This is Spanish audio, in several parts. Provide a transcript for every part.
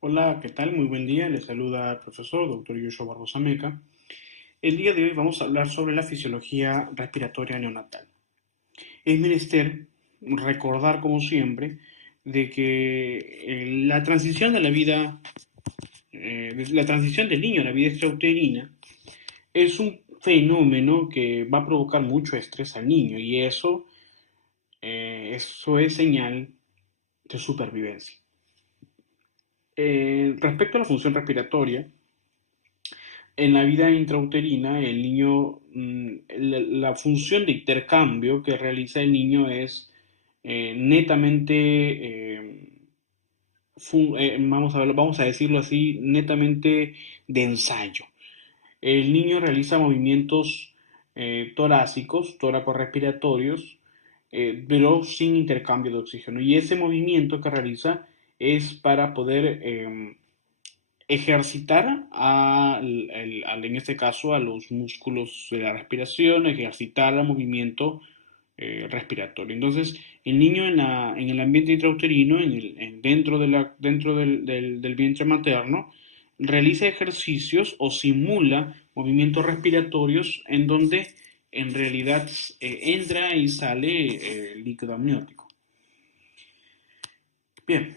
Hola, ¿qué tal? Muy buen día. Les saluda el profesor Dr. Yoshua Barbosa Meca. El día de hoy vamos a hablar sobre la fisiología respiratoria neonatal. Es menester recordar, como siempre, de que la transición de la vida, la transición del niño a la vida extrauterina es un fenómeno que va a provocar mucho estrés al niño y eso es señal de supervivencia. Respecto a la función respiratoria, en la vida intrauterina, el niño, la función de intercambio que realiza el niño es netamente, vamos a decirlo así, netamente de ensayo. El niño realiza movimientos torácicos, toracorrespiratorios, pero sin intercambio de oxígeno. Y ese movimiento que realiza es para poder ejercitar en este caso a los músculos de la respiración, ejercitar el movimiento respiratorio. Entonces, el niño en el ambiente intrauterino, dentro del vientre materno, realiza ejercicios o simula movimientos respiratorios en donde en realidad entra y sale líquido amniótico. Bien,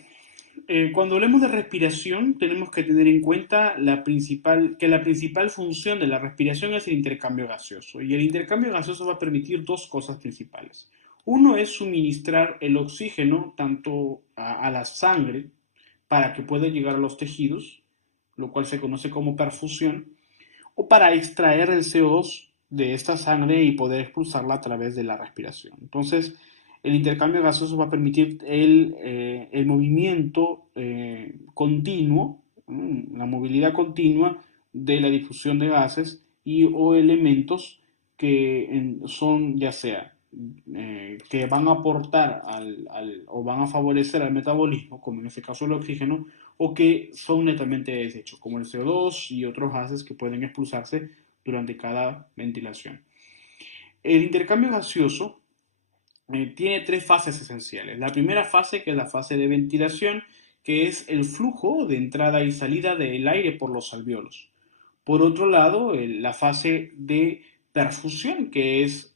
cuando hablemos de respiración, tenemos que tener en cuenta que la principal función de la respiración es el intercambio gaseoso. Y el intercambio gaseoso va a permitir dos cosas principales. Uno es suministrar el oxígeno tanto a la sangre para que pueda llegar a los tejidos, lo cual se conoce como perfusión, o para extraer el CO2 de esta sangre y poder expulsarla a través de la respiración. Entonces, el intercambio gaseoso va a permitir el movimiento continuo, la movilidad continua de la difusión de gases o elementos que son ya sea que van a aportar o van a favorecer al metabolismo, como en este caso el oxígeno, o que son netamente desechos, como el CO2 y otros gases que pueden expulsarse durante cada ventilación. El intercambio gaseoso tiene tres fases esenciales. La primera fase, que es la fase de ventilación, que es el flujo de entrada y salida del aire por los alvéolos. Por otro lado, la fase de perfusión, que es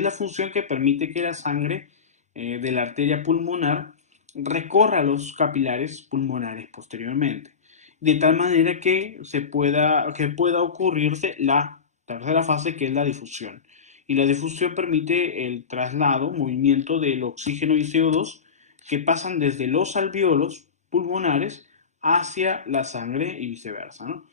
la función que permite que la sangre de la arteria pulmonar recorra los capilares pulmonares posteriormente, de tal manera que pueda ocurrirse la tercera fase, que es la difusión. Y la difusión permite el traslado, movimiento del oxígeno y CO2 que pasan desde los alvéolos pulmonares hacia la sangre y viceversa, ¿no?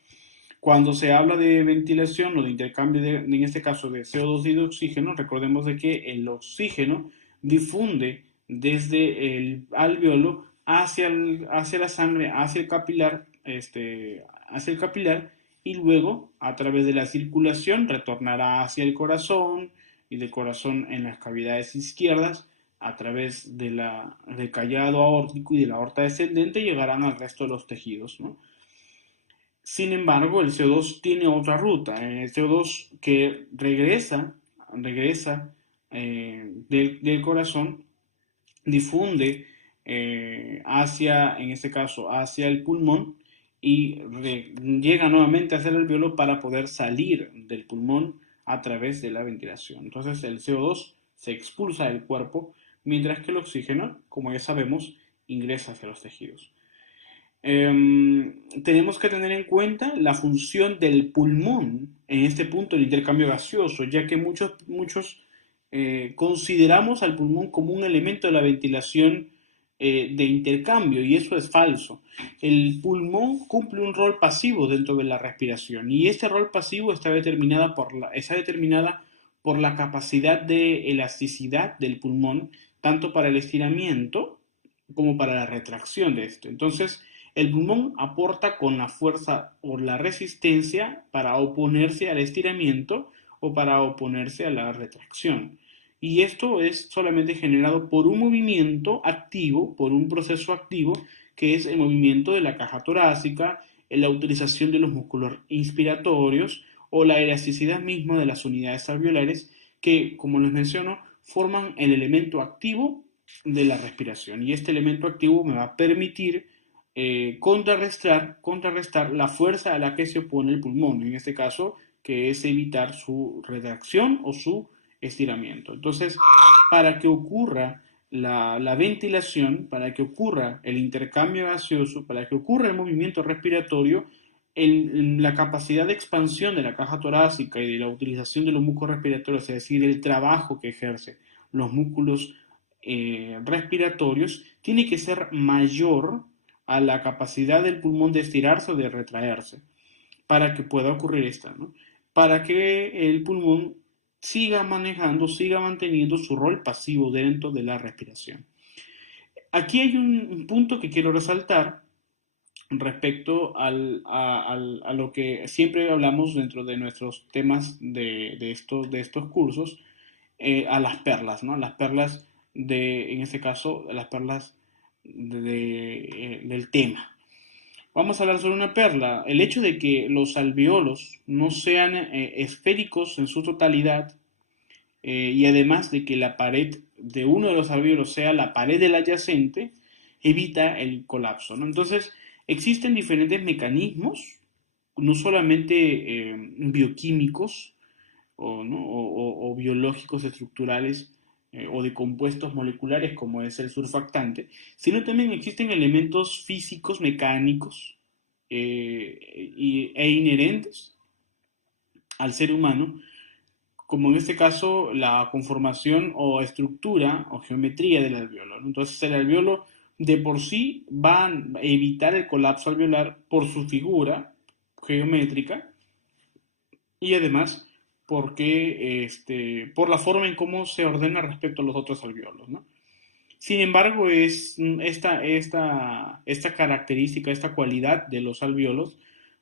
Cuando se habla de ventilación o de intercambio, en este caso de CO2 y de oxígeno, recordemos de que el oxígeno difunde desde el alveolo hacia la sangre, hacia el capilar y luego a través de la circulación retornará hacia el corazón y del corazón en las cavidades izquierdas a través del callado aórtico y de la aorta descendente llegarán al resto de los tejidos, ¿no? Sin embargo, el CO2 tiene otra ruta. El CO2 que regresa del corazón, difunde en este caso, hacia el pulmón y llega nuevamente hacia el alveolo para poder salir del pulmón a través de la ventilación. Entonces el CO2 se expulsa del cuerpo, mientras que el oxígeno, como ya sabemos, ingresa hacia los tejidos. Tenemos que tener en cuenta la función del pulmón en este punto del intercambio gaseoso, ya que muchos consideramos al pulmón como un elemento de la ventilación de intercambio, y eso es falso. El pulmón cumple un rol pasivo dentro de la respiración, y este rol pasivo está determinada por la capacidad de elasticidad del pulmón, tanto para el estiramiento como para la retracción de esto. Entonces, el pulmón aporta con la fuerza o la resistencia para oponerse al estiramiento o para oponerse a la retracción. Y esto es solamente generado por un movimiento activo, por un proceso activo, que es el movimiento de la caja torácica, la utilización de los músculos inspiratorios o la elasticidad misma de las unidades alveolares que, como les menciono, forman el elemento activo de la respiración. Y este elemento activo me va a permitir contrarrestar la fuerza a la que se opone el pulmón, en este caso, que es evitar su retracción o su estiramiento. Entonces, para que ocurra la ventilación, para que ocurra el intercambio gaseoso, para que ocurra el movimiento respiratorio, la capacidad de expansión de la caja torácica y de la utilización de los músculos respiratorios, es decir, el trabajo que ejerce los músculos respiratorios, tiene que ser mayor a la capacidad del pulmón de estirarse o de retraerse para que pueda ocurrir esta, ¿no? Para que el pulmón siga manejando, siga manteniendo su rol pasivo dentro de la respiración. Aquí hay un punto que quiero resaltar respecto a lo que siempre hablamos dentro de nuestros temas de estos cursos, a las perlas, ¿no? Las perlas en este caso, las perlas del tema. Vamos a hablar sobre una perla. El hecho de que los alveolos no sean esféricos en su totalidad y además de que la pared de uno de los alvéolos sea la pared del adyacente, evita el colapso, ¿no? Entonces, existen diferentes mecanismos, no solamente bioquímicos o biológicos estructurales o de compuestos moleculares como es el surfactante, sino también existen elementos físicos, mecánicos e inherentes al ser humano, como en este caso la conformación o estructura o geometría del alveolo, ¿no? Entonces el alveolo de por sí va a evitar el colapso alveolar por su figura geométrica y además por la forma en cómo se ordena respecto a los otros alveolos, ¿no? Sin embargo, esta característica, esta cualidad de los alveolos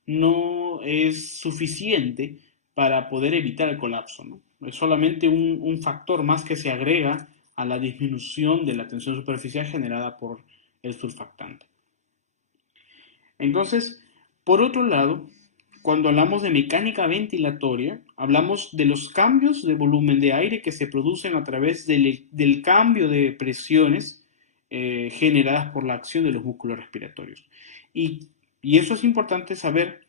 no es suficiente para poder evitar el colapso, ¿no? Es solamente un factor más que se agrega a la disminución de la tensión superficial generada por el surfactante. Entonces, por otro lado, cuando hablamos de mecánica ventilatoria, hablamos de los cambios de volumen de aire que se producen a través del cambio de presiones generadas por la acción de los músculos respiratorios. Y, y eso es importante saber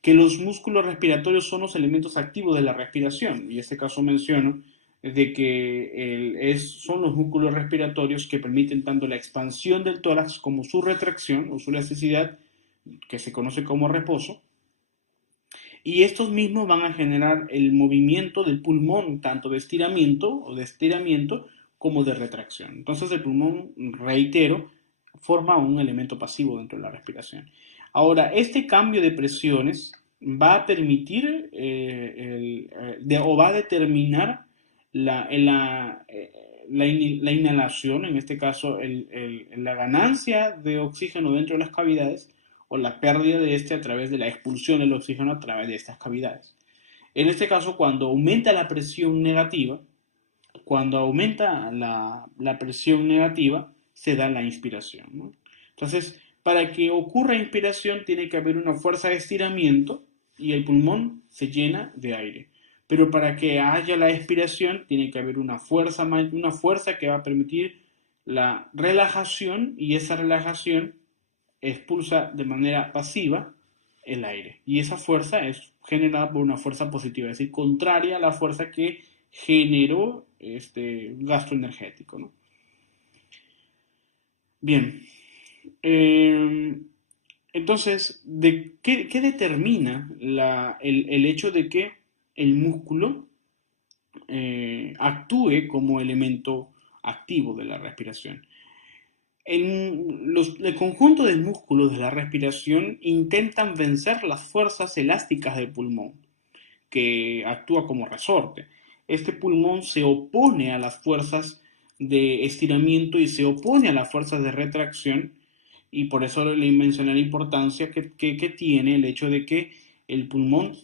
que los músculos respiratorios son los elementos activos de la respiración. Y en este caso menciono de que son los músculos respiratorios que permiten tanto la expansión del tórax como su retracción o su elasticidad, que se conoce como reposo, y estos mismos van a generar el movimiento del pulmón, tanto de estiramiento como de retracción. Entonces el pulmón, reitero, forma un elemento pasivo dentro de la respiración. Ahora, este cambio de presiones va a permitir o va a determinar la inhalación, en este caso la ganancia de oxígeno dentro de las cavidades, o la pérdida de este a través de la expulsión del oxígeno a través de estas cavidades. En este caso, cuando aumenta la presión negativa, se da la inspiración, ¿no? Entonces, para que ocurra inspiración tiene que haber una fuerza de estiramiento y el pulmón se llena de aire. Pero para que haya la expiración tiene que haber una fuerza que va a permitir la relajación, y esa relajación expulsa de manera pasiva el aire. Y esa fuerza es generada por una fuerza positiva, es decir, contraria a la fuerza que generó este gasto energético, ¿no? Bien, eh, entonces, ¿qué determina el hecho de que el músculo actúe como elemento activo de la respiración? El conjunto de músculos de la respiración intentan vencer las fuerzas elásticas del pulmón, que actúa como resorte. Este pulmón se opone a las fuerzas de estiramiento y se opone a las fuerzas de retracción, y por eso le mencioné la importancia que tiene el hecho de que el pulmón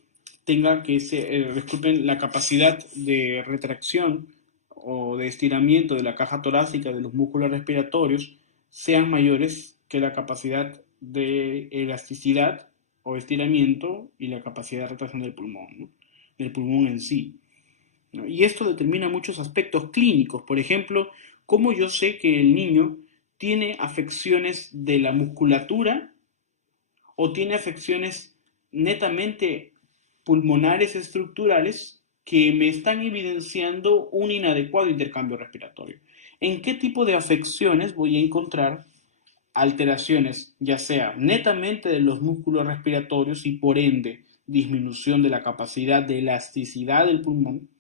tenga disculpen, la capacidad de retracción o de estiramiento de la caja torácica de los músculos respiratorios sean mayores que la capacidad de elasticidad o estiramiento y la capacidad de retracción del pulmón, ¿no? Del pulmón en sí, ¿no? Y esto determina muchos aspectos clínicos. Por ejemplo, cómo yo sé que el niño tiene afecciones de la musculatura o tiene afecciones netamente pulmonares estructurales que me están evidenciando un inadecuado intercambio respiratorio. ¿En qué tipo de afecciones voy a encontrar alteraciones, ya sea netamente de los músculos respiratorios y por ende disminución de la capacidad de elasticidad del pulmón?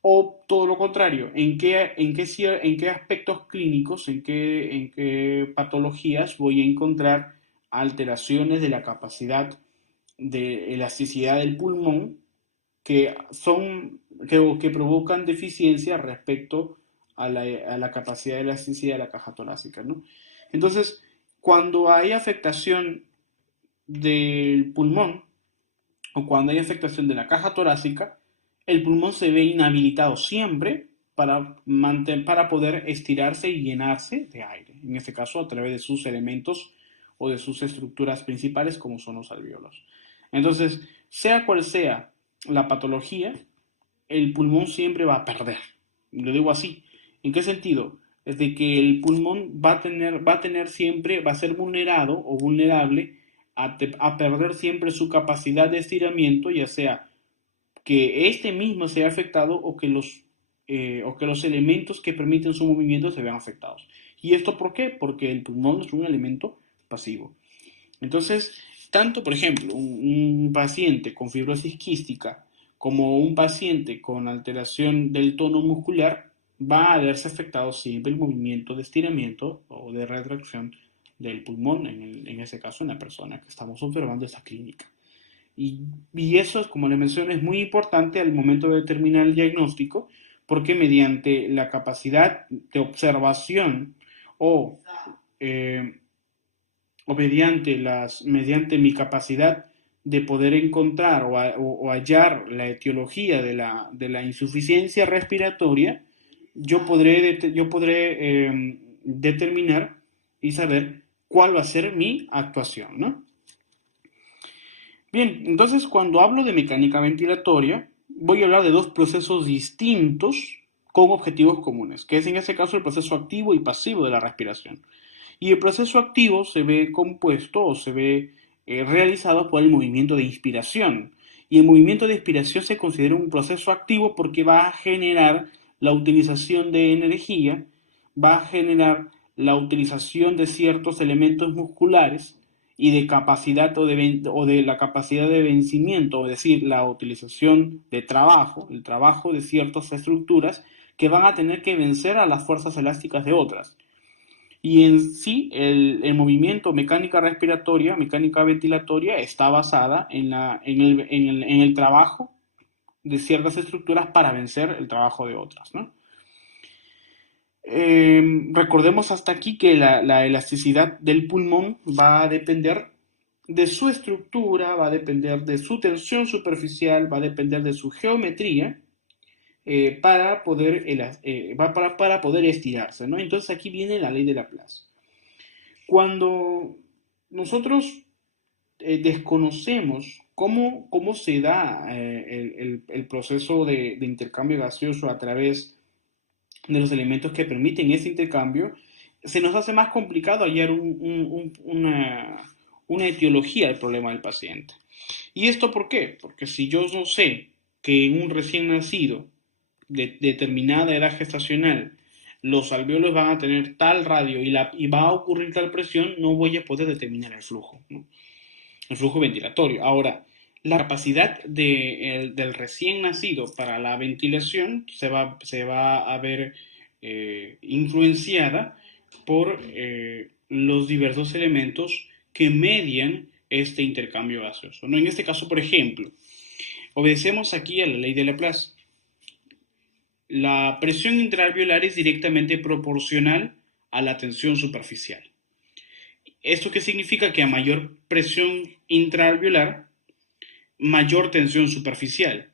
O todo lo contrario, ¿en qué aspectos clínicos, en qué patologías voy a encontrar alteraciones de la capacidad de elasticidad del pulmón que provocan deficiencia respecto a la capacidad de elasticidad de la caja torácica, ¿no? Entonces, cuando hay afectación del pulmón o cuando hay afectación de la caja torácica, el pulmón se ve inhabilitado siempre para poder estirarse y llenarse de aire, en este caso a través de sus elementos o de sus estructuras principales como son los alvéolos. Entonces, sea cual sea la patología, el pulmón siempre va a perder. Lo digo así. ¿En qué sentido? Es de que el pulmón va a tener siempre, va a ser vulnerado o vulnerable a perder siempre su capacidad de estiramiento, ya sea que este mismo sea afectado o que los elementos que permiten su movimiento se vean afectados. ¿Y esto por qué? Porque el pulmón es un elemento pasivo. Entonces, tanto, por ejemplo, un paciente con fibrosis quística como un paciente con alteración del tono muscular va a verse afectado siempre el movimiento de estiramiento o de retracción del pulmón, en ese caso en la persona que estamos observando esa clínica. Y eso, como le mencioné, es muy importante al momento de determinar el diagnóstico, porque mediante la capacidad de observación o eh, mediante mi capacidad de poder encontrar o hallar la etiología de la insuficiencia respiratoria, yo podré determinar y saber cuál va a ser mi actuación, ¿no? Bien, entonces cuando hablo de mecánica ventilatoria, voy a hablar de dos procesos distintos con objetivos comunes, que es en este caso el proceso activo y pasivo de la respiración. Y el proceso activo se ve compuesto o se ve realizado por el movimiento de inspiración. Y el movimiento de inspiración se considera un proceso activo porque va a generar la utilización de energía, va a generar la utilización de ciertos elementos musculares y de capacidad o de la capacidad de vencimiento, es decir, la utilización de trabajo, el trabajo de ciertas estructuras que van a tener que vencer a las fuerzas elásticas de otras. Y en sí, el movimiento mecánica respiratoria, mecánica ventilatoria, está basada en el trabajo de ciertas estructuras para vencer el trabajo de otras, ¿no? Recordemos hasta aquí que la elasticidad del pulmón va a depender de su estructura, va a depender de su tensión superficial, va a depender de su geometría para poder estirarse, ¿no? Entonces aquí viene la ley de Laplace. Cuando nosotros desconocemos cómo se da el proceso de intercambio gaseoso a través de los elementos que permiten ese intercambio, se nos hace más complicado hallar una etiología del problema del paciente. ¿Y esto por qué? Porque si yo no sé que en un recién nacido de determinada edad gestacional los alvéolos van a tener tal radio y va a ocurrir tal presión, no voy a poder determinar el flujo, ¿no? El flujo ventilatorio. Ahora, la capacidad del recién nacido para la ventilación se va a ver influenciada por los diversos elementos que median este intercambio gaseoso, ¿no? En este caso, por ejemplo, obedecemos aquí a la ley de Laplace. La presión intraalveolar es directamente proporcional a la tensión superficial. ¿Esto qué significa? Que a mayor presión intraalveolar, mayor tensión superficial.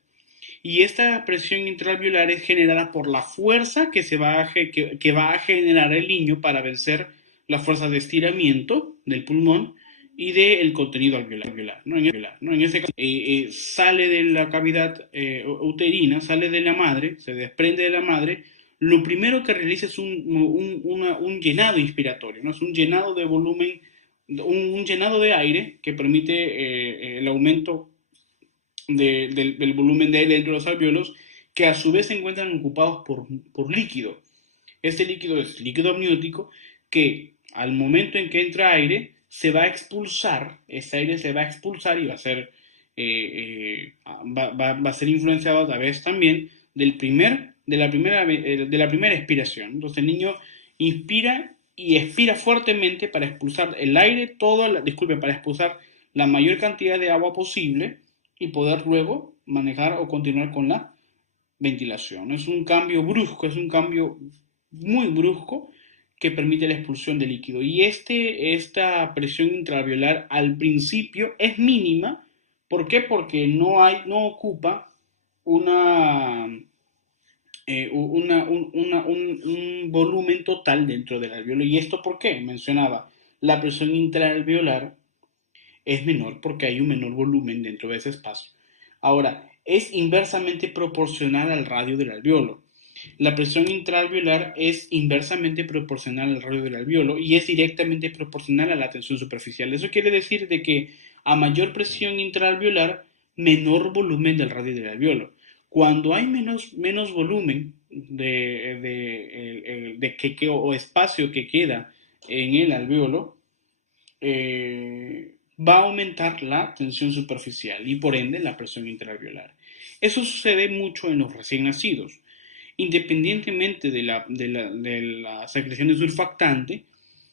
Y esta presión intraalveolar es generada por la fuerza que va a generar el niño para vencer la fuerza de estiramiento del pulmón y del contenido alveolar, ¿no? En ese caso, sale de la cavidad uterina, sale de la madre, se desprende de la madre, lo primero que realiza es un llenado inspiratorio, ¿no? Es un llenado de volumen, un llenado de aire que permite el aumento del volumen de aire dentro de los alveolos, que a su vez se encuentran ocupados por líquido. Este líquido es líquido amniótico que al momento en que entra aire se va a expulsar, ese aire se va a expulsar y va a ser, va a ser influenciado a través también de la primera expiración. Entonces el niño inspira y expira fuertemente para expulsar el aire, para expulsar la mayor cantidad de agua posible y poder luego manejar o continuar con la ventilación. Es un cambio brusco, es un cambio muy brusco que permite la expulsión de líquido. Y esta presión intraalveolar al principio es mínima. ¿Por qué? Porque no ocupa una, un volumen total dentro del alveolo. ¿Y esto por qué? Mencionaba, la presión intraalveolar es menor porque hay un menor volumen dentro de ese espacio. Ahora, es inversamente proporcional al radio del alveolo. La presión intraalveolar es inversamente proporcional al radio del alveolo y es directamente proporcional a la tensión superficial. Eso quiere decir de que a mayor presión intraalveolar, menor volumen del radio del alveolo. Cuando hay menos volumen o espacio que queda en el alveolo, va a aumentar la tensión superficial y por ende la presión intraalveolar. Eso sucede mucho en los recién nacidos. Independientemente de la secreción de surfactante,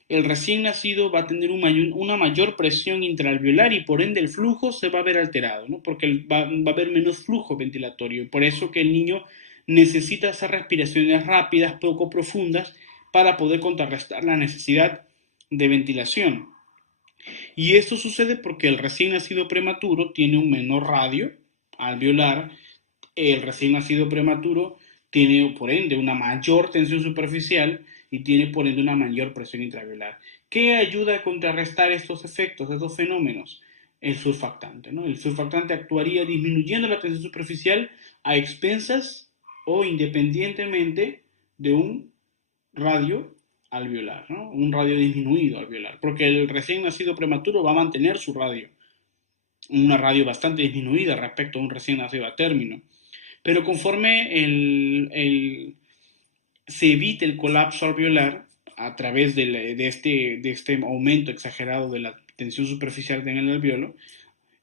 el recién nacido va a tener una mayor presión intraalveolar y por ende el flujo se va a ver alterado, ¿no? Porque va a haber menos flujo ventilatorio. Y por eso que el niño necesita hacer respiraciones rápidas, poco profundas, para poder contrarrestar la necesidad de ventilación. Y esto sucede porque el recién nacido prematuro tiene un menor radio alveolar, el recién nacido prematuro tiene por ende una mayor tensión superficial y tiene por ende una mayor presión intraalveolar. ¿Qué ayuda a contrarrestar estos efectos, estos fenómenos? El surfactante, ¿no? El surfactante actuaría disminuyendo la tensión superficial a expensas o independientemente de un radio alveolar, ¿no? Un radio disminuido alveolar, porque el recién nacido prematuro va a mantener su radio, una radio bastante disminuida respecto a un recién nacido a término. Pero conforme se evite el colapso alveolar a través de este aumento exagerado de la tensión superficial en el alveolo,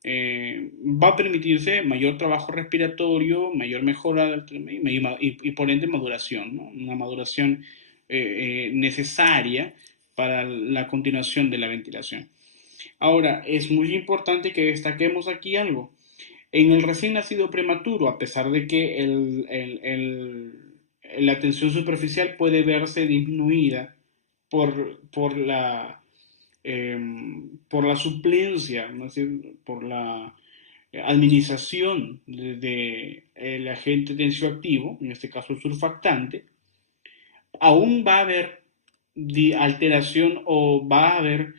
va a permitirse mayor trabajo respiratorio, mayor mejora y por ende maduración, ¿no? Una maduración necesaria para la continuación de la ventilación. Ahora, es muy importante que destaquemos aquí algo. En el recién nacido prematuro, a pesar de que la tensión superficial puede verse disminuida eh, por la suplencia, ¿no? Es decir, por la administración el agente tensioactivo, en este caso el surfactante, aún va a haber alteración o va a haber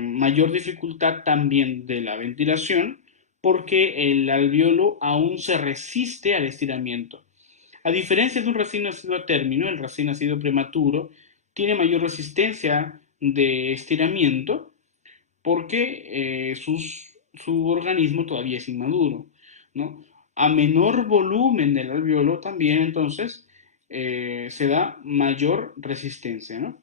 mayor dificultad también de la ventilación porque el alveolo aún se resiste al estiramiento. A diferencia de un recién nacido a término, el recién nacido prematuro tiene mayor resistencia de estiramiento porque su organismo todavía es inmaduro, ¿no? A menor volumen del alveolo también entonces se da mayor resistencia, ¿no?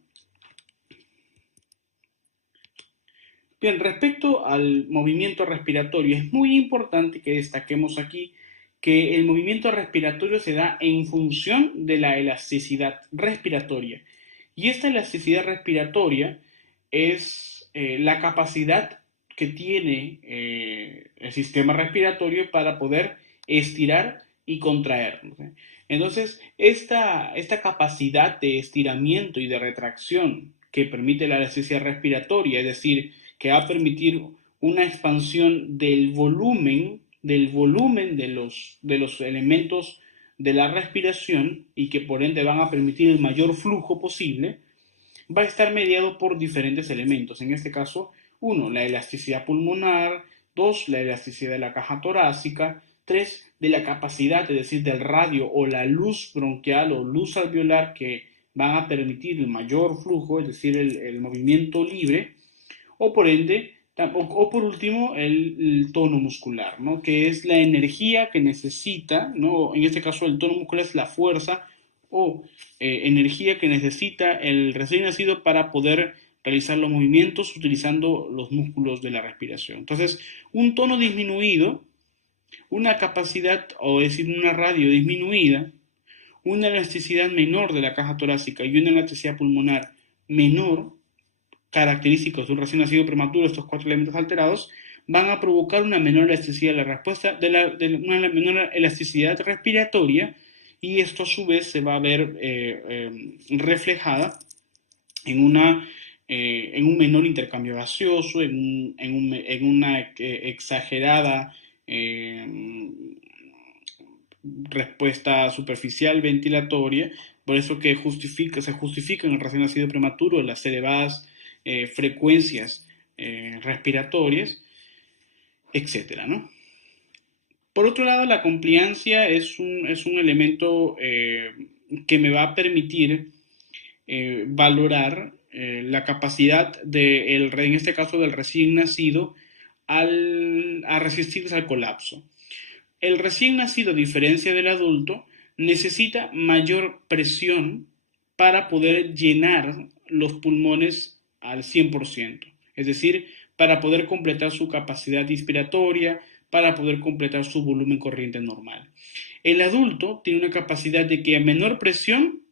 Bien, respecto al movimiento respiratorio, es muy importante que destaquemos aquí que el movimiento respiratorio se da en función de la elasticidad respiratoria. Y esta elasticidad respiratoria es la capacidad que tiene el sistema respiratorio para poder estirar y contraer. ¿Sí? Entonces, esta capacidad de estiramiento y de retracción que permite la elasticidad respiratoria, es decir, que va a permitir una expansión del volumen de los elementos de la respiración y que por ende van a permitir el mayor flujo posible, va a estar mediado por diferentes elementos. En este caso, Uno, la elasticidad pulmonar. Dos, la elasticidad de la caja torácica. Tres, de la capacidad, es decir, del radio o la luz bronquial o luz alveolar que van a permitir el mayor flujo, es decir, el movimiento libre. O por ende, o por último, el tono muscular, ¿no? Que es la energía que necesita, ¿no? En este caso, el tono muscular es la fuerza o energía que necesita el recién nacido para poder realizar los movimientos utilizando los músculos de la respiración. Entonces, un tono disminuido, una capacidad, o decir, una radio disminuida, una elasticidad menor de la caja torácica y una elasticidad pulmonar menor, característicos de un recién nacido prematuro, estos cuatro elementos alterados, van a provocar una menor elasticidad de la respuesta, una menor elasticidad respiratoria, y esto a su vez se va a ver reflejada en, en un menor intercambio gaseoso, en una exagerada respuesta superficial ventilatoria. Por eso que se justifica en el recién nacido prematuro las elevadas frecuencias respiratorias, etcétera, ¿no? Por otro lado, la compliancia es un elemento que me va a permitir valorar la capacidad en este caso del recién nacido, a resistirse al colapso. El recién nacido, a diferencia del adulto, necesita mayor presión para poder llenar los pulmones al 100%, es decir, para poder completar su capacidad inspiratoria, para poder completar su volumen corriente normal. El adulto tiene una capacidad de que a menor presión,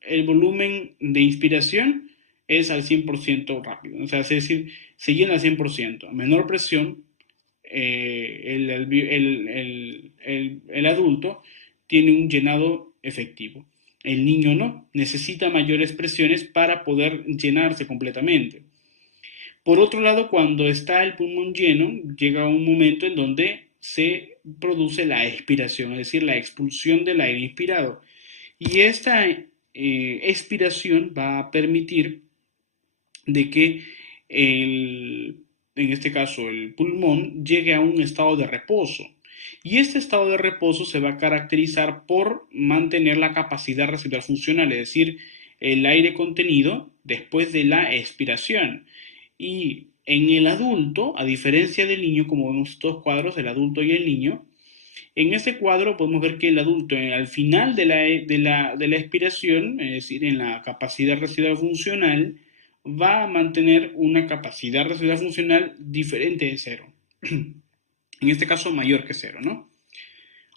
el volumen de inspiración es al 100% rápido, o sea, es decir, se llena al 100%. A menor presión, el adulto tiene un llenado efectivo. El niño no, necesita mayores presiones para poder llenarse completamente. Por otro lado, cuando está el pulmón lleno, llega un momento en donde se produce la expiración, es decir, la expulsión del aire inspirado. Y esta expiración va a permitir de que en este caso el pulmón, llegue a un estado de reposo. Y este estado de reposo se va a caracterizar por mantener la capacidad residual funcional, es decir, el aire contenido después de la expiración. Y en el adulto, a diferencia del niño, como vemos estos cuadros, el adulto y el niño, en este cuadro podemos ver que el adulto al final de la expiración, es decir, en la capacidad residual funcional, va a mantener una capacidad residual funcional diferente de cero. En este caso, mayor que cero, ¿no?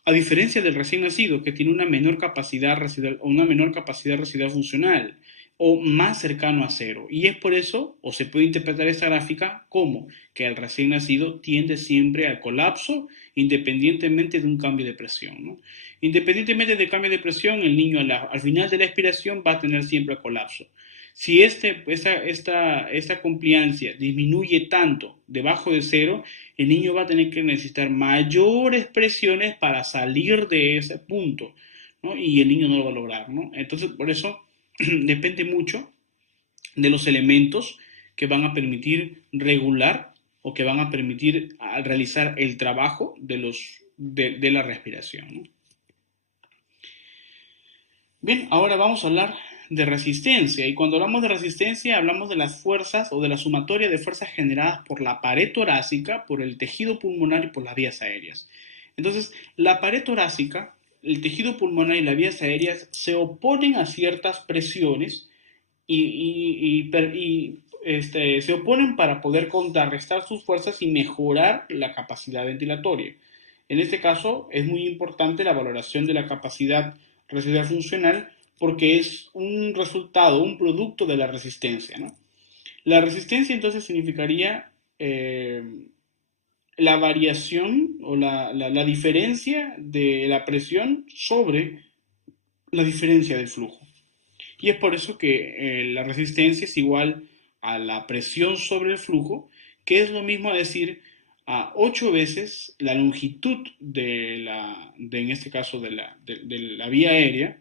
A diferencia del recién nacido, que tiene una menor capacidad residual o una menor capacidad residual funcional, o más cercano a cero. Y es por eso, o se puede interpretar esta gráfica como que el recién nacido tiende siempre al colapso independientemente de un cambio de presión, ¿no? Independientemente del cambio de presión, el niño al final de la expiración va a tener siempre el colapso. Si esta compliancia disminuye tanto debajo de cero, el niño va a tener que necesitar mayores presiones para salir de ese punto, ¿no? Y el niño no lo va a lograr, ¿no? Entonces, por eso depende mucho de los elementos que van a permitir regular o que van a permitir realizar el trabajo de la respiración, ¿no? Bien, ahora vamos a hablar de resistencia. Y cuando hablamos de resistencia, hablamos de las fuerzas o de la sumatoria de fuerzas generadas por la pared torácica, por el tejido pulmonar y por las vías aéreas. Entonces, la pared torácica, el tejido pulmonar y las vías aéreas se oponen a ciertas presiones se oponen para poder contrarrestar sus fuerzas y mejorar la capacidad ventilatoria. En este caso, es muy importante la valoración de la capacidad residual funcional porque es un resultado, un producto de la resistencia, ¿no? La resistencia entonces significaría la variación o la diferencia de la presión sobre la diferencia del flujo. Y es por eso que la resistencia es igual a la presión sobre el flujo, que es lo mismo a decir a 8 veces la longitud en este caso, de la vía aérea,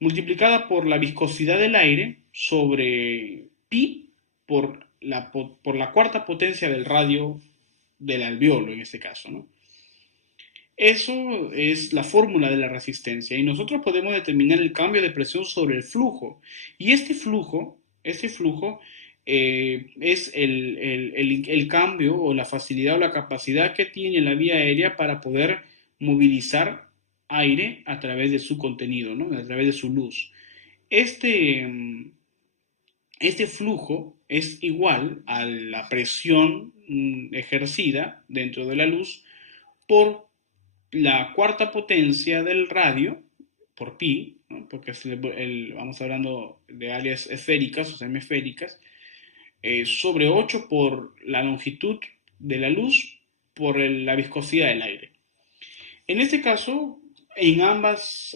multiplicada por la viscosidad del aire sobre pi por por la cuarta potencia del radio del alveolo en este caso, ¿no? Eso es la fórmula de la resistencia y nosotros podemos determinar el cambio de presión sobre el flujo. Y este flujo es el cambio o la facilidad o la capacidad que tiene la vía aérea para poder movilizar aire a través de su contenido, ¿no? A través de su luz. Este, este flujo es igual a la presión ejercida dentro de la luz por la cuarta potencia del radio, por pi, ¿no? Porque vamos hablando de áreas esféricas o semisféricas, sobre 8 por la longitud de la luz por la viscosidad del aire. En este caso, en ambos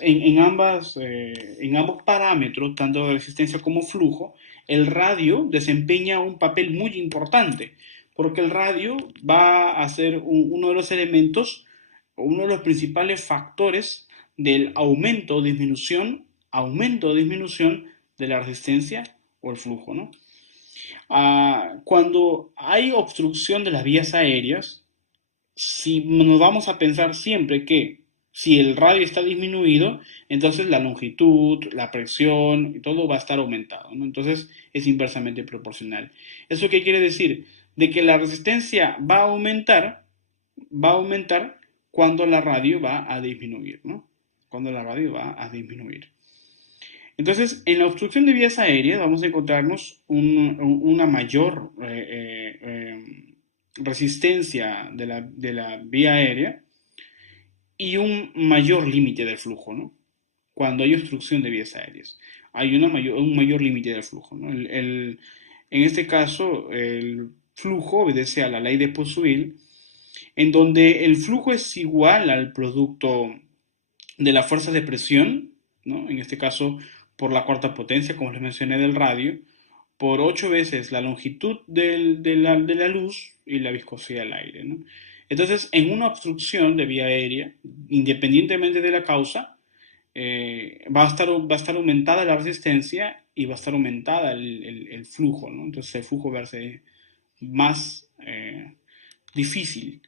parámetros, tanto de resistencia como flujo, el radio desempeña un papel muy importante, porque el radio va a ser uno de los elementos, uno de los principales factores del aumento o disminución de la resistencia o el flujo, ¿no? Cuando hay obstrucción de las vías aéreas, si nos vamos a pensar siempre que si el radio está disminuido, entonces la longitud, la presión, todo va a estar aumentado, ¿no? Entonces es inversamente proporcional. ¿Eso qué quiere decir? De que la resistencia va a aumentar cuando la radio va a disminuir, ¿no? Cuando la radio va a disminuir. Entonces, en la obstrucción de vías aéreas vamos a encontrarnos una mayor resistencia de la vía aérea y un mayor límite del flujo, ¿no? Cuando hay obstrucción de vías aéreas. Hay un mayor límite del flujo, ¿no? En este caso, el flujo obedece a la ley de Poiseuille, en donde el flujo es igual al producto de la fuerza de presión, ¿no? En este caso, por la cuarta potencia, como les mencioné, del radio, por 8 veces la longitud de la luz y la viscosidad del aire, ¿no? Entonces, en una obstrucción de vía aérea, independientemente de la causa, va a estar aumentada la resistencia y va a estar aumentada el flujo, ¿no? Entonces el flujo va a ser más difícil.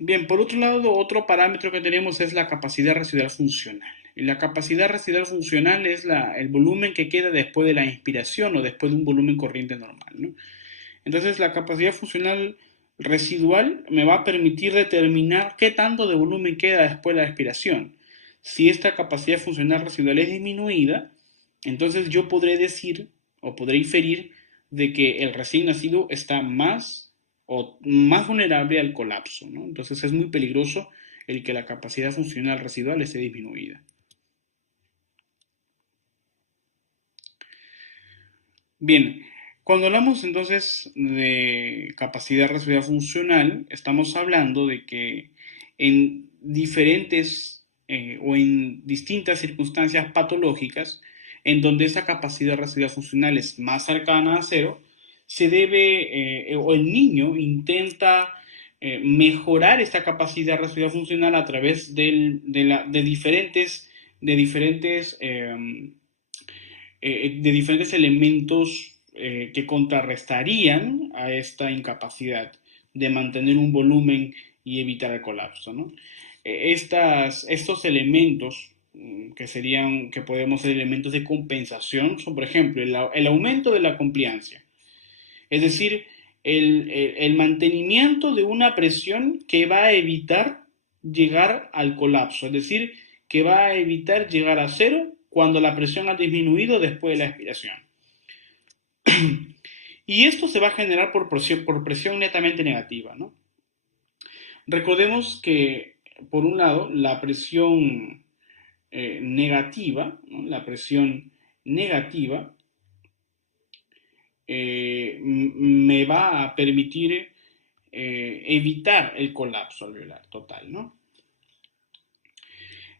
Bien, por otro lado, otro parámetro que tenemos es la capacidad residual funcional. Y la capacidad residual funcional es el volumen que queda después de la inspiración o después de un volumen corriente normal, ¿no? Entonces, la capacidad funcional residual me va a permitir determinar qué tanto de volumen queda después de la expiración. Si esta capacidad funcional residual es disminuida, entonces yo podré decir o podré inferir de que el recién nacido está más vulnerable al colapso, ¿no? Entonces es muy peligroso el que la capacidad funcional residual esté disminuida. Bien, cuando hablamos entonces de capacidad residual funcional, estamos hablando de que en diferentes o en distintas circunstancias patológicas, en donde esa capacidad residual funcional es más cercana a cero, se debe, o el niño intenta mejorar esta capacidad residual funcional a través de diferentes de diferentes elementos que contrarrestarían a esta incapacidad de mantener un volumen y evitar el colapso, ¿no? Estos elementos que podemos ser elementos de compensación son, por ejemplo, el aumento de la compliancia, es decir, el mantenimiento de una presión que va a evitar llegar al colapso, es decir, que va a evitar llegar a cero cuando la presión ha disminuido después de la expiración. Y esto se va a generar por presión netamente negativa, ¿no? Recordemos que, por un lado, la presión negativa, ¿no? La presión negativa me va a permitir evitar el colapso alveolar total, ¿no?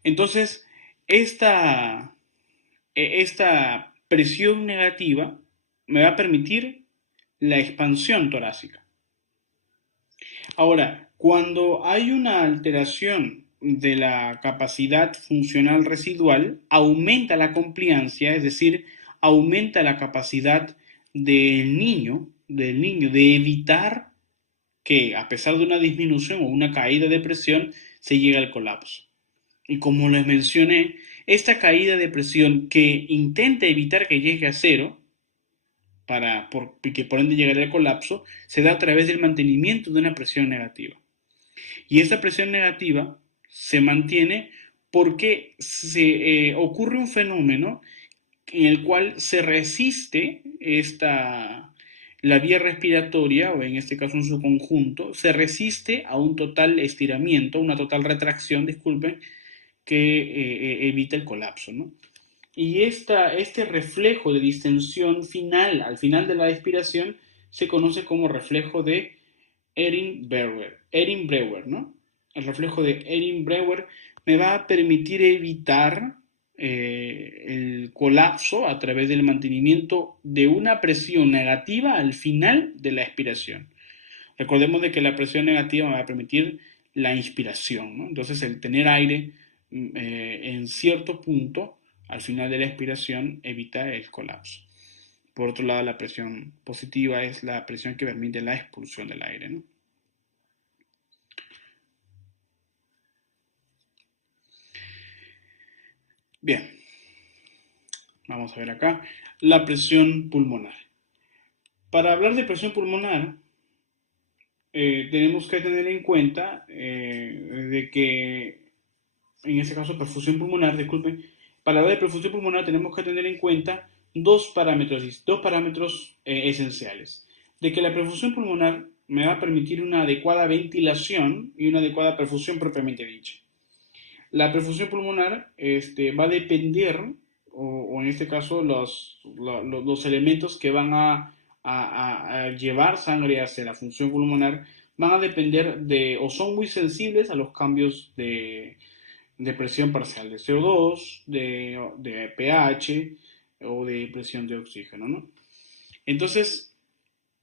Entonces, esta presión negativa me va a permitir la expansión torácica. Ahora, cuando hay una alteración de la capacidad funcional residual, aumenta la compliancia, es decir, aumenta la capacidad del niño de evitar que, a pesar de una disminución o una caída de presión, se llegue al colapso. Y como les mencioné, esta caída de presión que intenta evitar que llegue a cero, y que por ende llegaría al colapso, se da a través del mantenimiento de una presión negativa. Y esa presión negativa se mantiene porque ocurre un fenómeno en el cual se resiste la vía respiratoria, o en este caso en su conjunto, se resiste a un total estiramiento, una total retracción, disculpen, que evita el colapso, ¿no? Y este reflejo de distensión final, al final de la expiración, se conoce como reflejo de Erin-Brewer, ¿no? El reflejo de Erin-Brewer me va a permitir evitar el colapso a través del mantenimiento de una presión negativa al final de la expiración. Recordemos de que la presión negativa me va a permitir la inspiración, ¿no? Entonces el tener aire en cierto punto al final de la expiración evita el colapso. Por otro lado, la presión positiva es la presión que permite la expulsión del aire, ¿no? Bien, vamos a ver acá la presión pulmonar. Para hablar de presión pulmonar, tenemos que tener en cuenta de que, en este caso, perfusión pulmonar, disculpen, para hablar de perfusión pulmonar tenemos que tener en cuenta dos parámetros esenciales. De que la perfusión pulmonar me va a permitir una adecuada ventilación y una adecuada perfusión propiamente dicha. La perfusión pulmonar va a depender, o en este caso los elementos que van a llevar sangre hacia la función pulmonar van a depender o son muy sensibles a los cambios de presión parcial de CO2, de pH o de presión de oxígeno, ¿no? Entonces,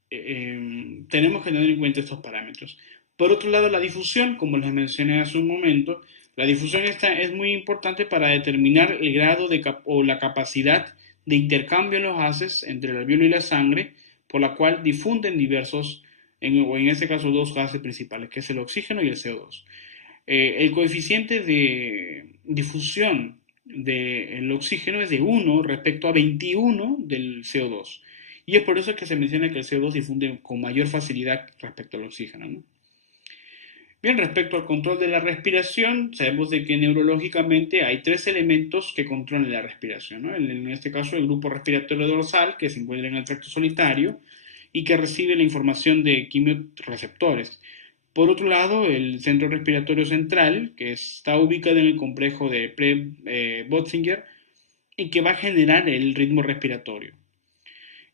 tenemos que tener en cuenta estos parámetros. Por otro lado, la difusión, como les mencioné hace un momento, la difusión es muy importante para determinar el grado o la capacidad de intercambio de los gases entre el alveolo y la sangre, por la cual difunden o en este caso dos gases principales, que es el oxígeno y el CO2. El coeficiente de difusión del oxígeno es de 1 respecto a 21 del CO2. Y es por eso que se menciona que el CO2 difunde con mayor facilidad respecto al oxígeno, ¿no? Bien, respecto al control de la respiración, sabemos de que neurológicamente hay tres elementos que controlan la respiración, ¿no? En este caso, el grupo respiratorio dorsal, que se encuentra en el tracto solitario y que recibe la información de quimiorreceptores. Por otro lado, el centro respiratorio central, que está ubicado en el complejo de Pre-Böttinger y que va a generar el ritmo respiratorio.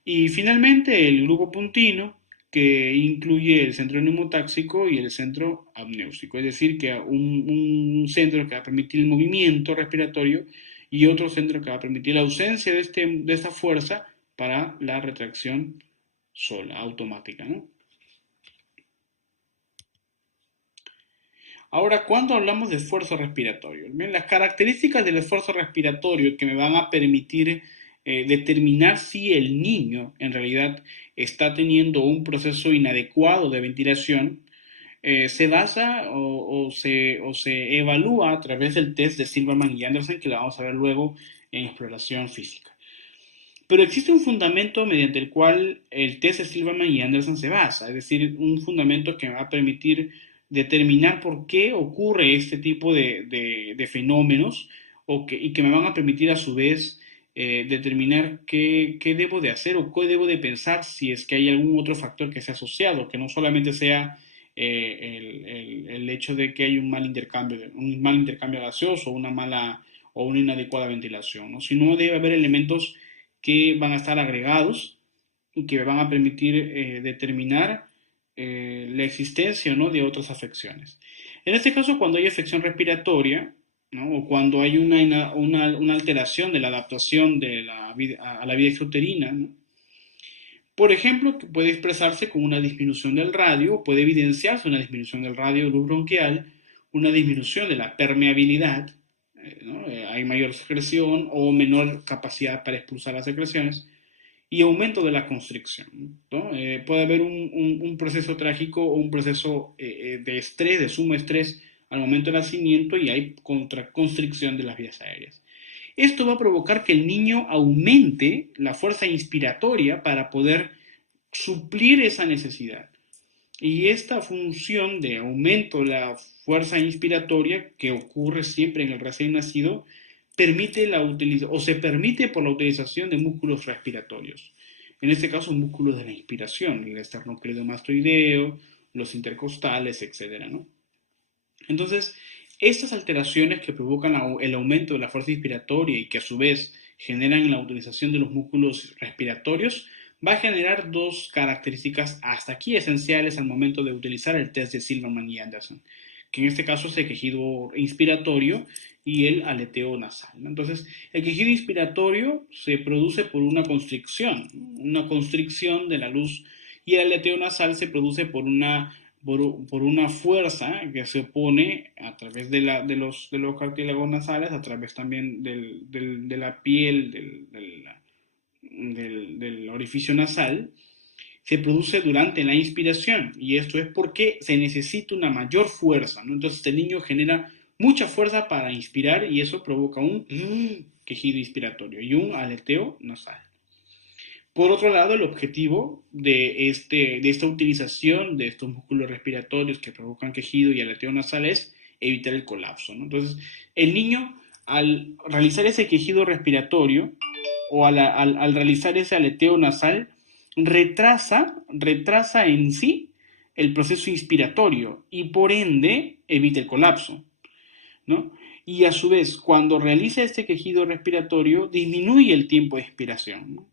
Y finalmente, el grupo puntino, que incluye el centro neumotáxico y el centro apnéusico, es decir, que un centro que va a permitir el movimiento respiratorio y otro centro que va a permitir la ausencia de esta fuerza para la retracción sola, automática, ¿no? Ahora, cuando hablamos de esfuerzo respiratorio, bien, las características del esfuerzo respiratorio que me van a permitir determinar si el niño en realidad está teniendo un proceso inadecuado de ventilación se basa o se evalúa a través del test de Silverman y Anderson, que lo vamos a ver luego en exploración física. Pero existe un fundamento mediante el cual el test de Silverman y Anderson se basa, es decir, un fundamento que me va a permitir determinar por qué ocurre este tipo de fenómenos y que me van a permitir a su vez determinar qué debo de hacer o qué debo de pensar si es que hay algún otro factor que sea asociado, que no solamente sea el hecho de que hay un mal intercambio gaseoso, o una inadecuada ventilación, ¿no? Sino debe haber elementos que van a estar agregados y que van a permitir determinar la existencia o no de otras afecciones. En este caso, cuando hay afección respiratoria, ¿no? O cuando hay una alteración de la adaptación a la vida exuterina, ¿no? Por ejemplo, puede expresarse con una disminución del radio, puede evidenciarse una disminución del radio luz bronquial, una disminución de la permeabilidad ¿no? Hay mayor secreción o menor capacidad para expulsar las secreciones y aumento de la constricción, ¿no? Puede haber un proceso trágico o un proceso de estrés, de sumo estrés al momento del nacimiento y hay constricción de las vías aéreas. Esto va a provocar que el niño aumente la fuerza inspiratoria para poder suplir esa necesidad. Y esta función de aumento de la fuerza inspiratoria que ocurre siempre en el recién nacido permite la utilización o se permite por la utilización de músculos respiratorios. En este caso, músculos de la inspiración, el esternocleidomastoideo, los intercostales, etcétera, ¿no? Entonces, estas alteraciones que provocan el aumento de la fuerza inspiratoria y que a su vez generan la utilización de los músculos respiratorios, va a generar dos características hasta aquí esenciales al momento de utilizar el test de Silverman y Anderson, que en este caso es el quejido inspiratorio y el aleteo nasal. Entonces, el quejido inspiratorio se produce por una constricción de la luz, y el aleteo nasal se produce por una fuerza que se opone a través de los cartílagos nasales, a través también de la piel, del orificio nasal, se produce durante la inspiración. Y esto es porque se necesita una mayor fuerza, ¿no? Entonces el niño genera mucha fuerza para inspirar y eso provoca un quejido inspiratorio y un aleteo nasal. Por otro lado, el objetivo de esta utilización de estos músculos respiratorios que provocan quejido y aleteo nasal es evitar el colapso, ¿no? Entonces, el niño, al realizar ese quejido respiratorio o al realizar ese aleteo nasal, retrasa en sí el proceso inspiratorio y por ende evita el colapso, ¿no? Y a su vez, cuando realiza este quejido respiratorio, disminuye el tiempo de expiración, ¿no?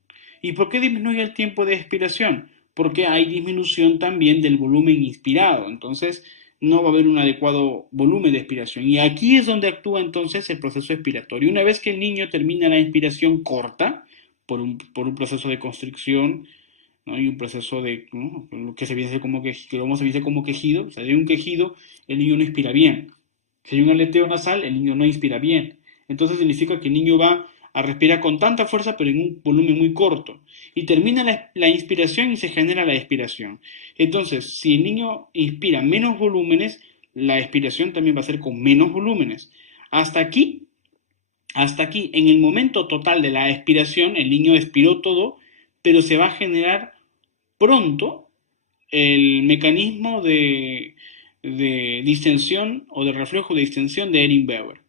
¿Y por qué disminuye el tiempo de expiración? Porque hay disminución también del volumen inspirado, entonces no va a haber un adecuado volumen de expiración. Y aquí es donde actúa entonces el proceso expiratorio. Una vez que el niño termina la inspiración corta, por un proceso de constricción, ¿no? Y un proceso de, ¿no? Lo que se dice como que lo vamos a decir como quejido, o sea, de un quejido, el niño no inspira bien. Si hay un aleteo nasal, el niño no inspira bien. Entonces significa que el niño va a respirar con tanta fuerza, pero en un volumen muy corto. Y termina la inspiración y se genera la expiración. Entonces, si el niño inspira menos volúmenes, la expiración también va a ser con menos volúmenes. Hasta aquí, hasta aquí, en el momento total de la expiración, el niño expiró todo, pero se va a generar pronto el mecanismo de distensión o de reflejo de distensión de Erin-Brewer,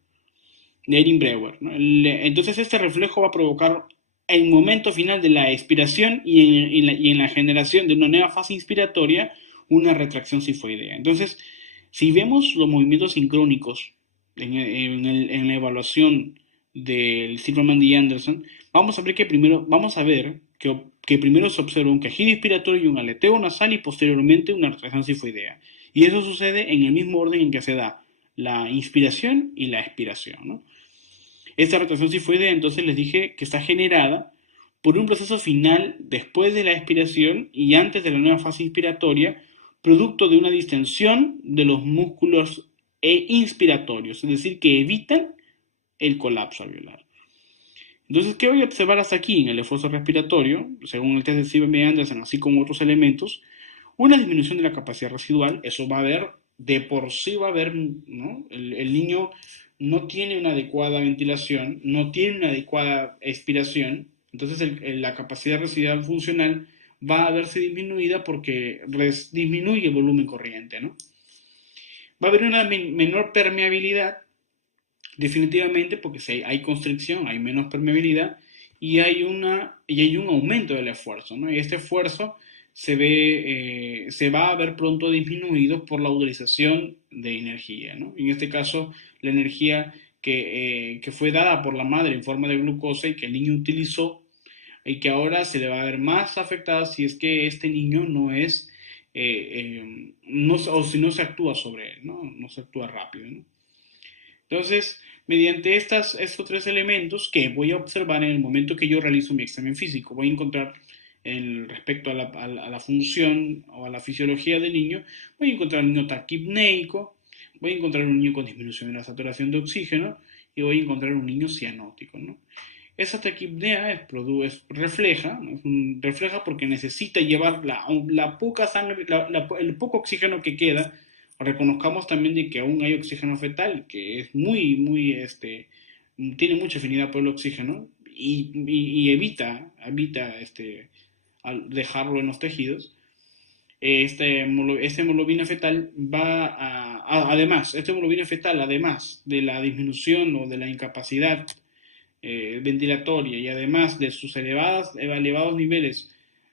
¿no? Entonces este reflejo va a provocar el momento final de la expiración y en la generación de una nueva fase inspiratoria una retracción sifoidea. Entonces, si vemos los movimientos sincrónicos en la evaluación del Silverman y Anderson, vamos a ver que primero se observa un quejido inspiratorio y un aleteo nasal y posteriormente una retracción sifoidea. Y eso sucede en el mismo orden en que se da la inspiración y la expiración, ¿no? Esta rotación sifoidea, entonces les dije que está generada por un proceso final después de la expiración y antes de la nueva fase inspiratoria, producto de una distensión de los músculos inspiratorios, es decir, que evitan el colapso alveolar. Entonces, ¿qué voy a observar hasta aquí en el esfuerzo respiratorio? Según el test de Silverman-Anderson, así como otros elementos, una disminución de la capacidad residual, eso va a haber, de por sí va a haber, ¿no? El niño no tiene una adecuada ventilación, no tiene una adecuada expiración, entonces la capacidad residual funcional va a verse disminuida porque disminuye el volumen corriente, ¿no? Va a haber una menor permeabilidad, definitivamente, porque si hay constricción, hay menos permeabilidad y hay un aumento del esfuerzo, ¿no? Y este esfuerzo se va a ver pronto disminuido por la utilización de energía, ¿no? En este caso, la energía que fue dada por la madre en forma de glucosa y que el niño utilizó y que ahora se le va a ver más afectada si es que este niño no es, no, o si no se actúa sobre él, ¿no? No se actúa rápido, ¿no? Entonces, mediante estos tres elementos que voy a observar en el momento que yo realizo mi examen físico, voy a encontrar respecto a la función o a la fisiología del niño, voy a encontrar un niño taquipneico, voy a encontrar un niño con disminución de la saturación de oxígeno y voy a encontrar un niño cianótico, ¿no? Esa taquipnea refleja, ¿no? Refleja porque necesita llevar la poca sangre, el poco oxígeno que queda. Reconozcamos también de que aún hay oxígeno fetal, que es tiene mucha afinidad por el oxígeno y evita al dejarlo en los tejidos. Esta hemoglobina fetal además de la disminución o de la incapacidad ventilatoria y además de sus elevados niveles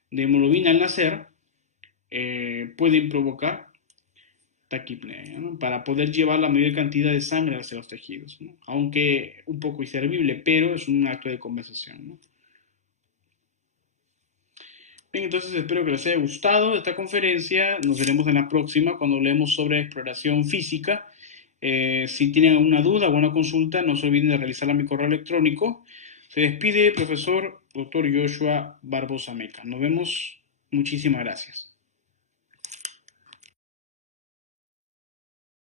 de hemoglobina al nacer, pueden provocar taquipnea, ¿no? Para poder llevar la mayor cantidad de sangre hacia los tejidos, ¿no? Aunque un poco inservible, pero es un acto de compensación, ¿no? Bien, entonces espero que les haya gustado esta conferencia. Nos veremos en la próxima cuando hablemos sobre exploración física. Si tienen alguna duda o alguna consulta, no se olviden de realizarla a mi correo electrónico. Se despide profesor Dr. Joshua Barbosa Meca. Nos vemos. Muchísimas gracias.